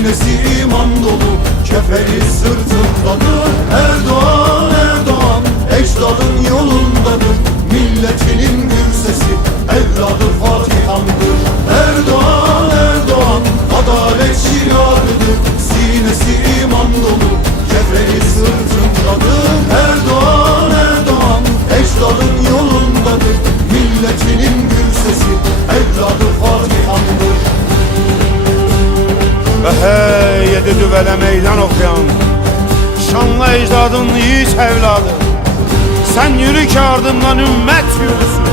Sinesi iman dolu. Keferi sırtımdadır Erdoğan Çanakkale meydan okuyan Şanlı ecdadın yiğit evladı. Sen yürü ki ardından ümmet yürüsün.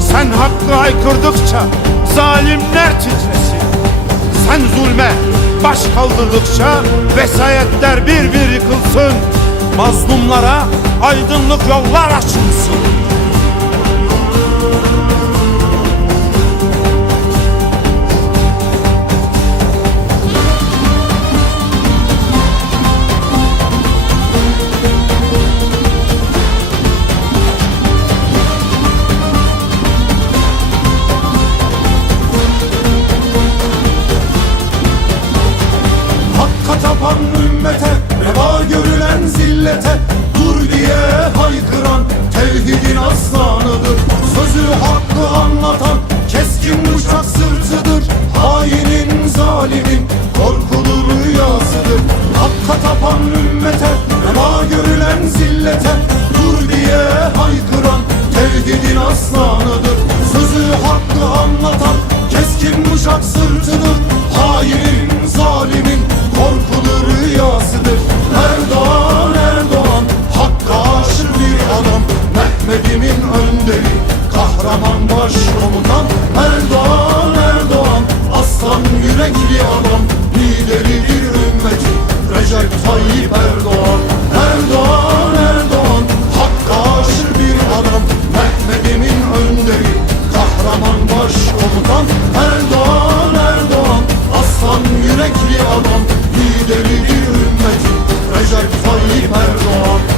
Sen hakkı haykırdıkça zalimler titresin. Sen zulme baş kaldırdıkça vesayetler bir bir yıkılsın. Mazlumlara aydınlık yollar açılsın. yeter Dur diye haykıran tevhidin aslanıdır. Sözü hakkı anlatan keskin bıçak sırtıdır. Hainin zalimin korkulu rüyasıdır. Hakka tapan ümmete reva görülen zillete Dur diye haykıran tevhidin aslanıdır. Sözü hakkı anlatan keskin bıçak sırtıdır. Hainin zalimin korkulu rüyasıdır. yürekli adam Lideri bir ümmetin Recep Tayyip Erdoğan Erdoğan Erdoğan. Hakka aşır bir adam Mehmet'imin önderi. Kahraman başkomutan Erdoğan Erdoğan. Aslan yürekli adam Lideri bir ümmetin Recep Tayyip Erdoğan.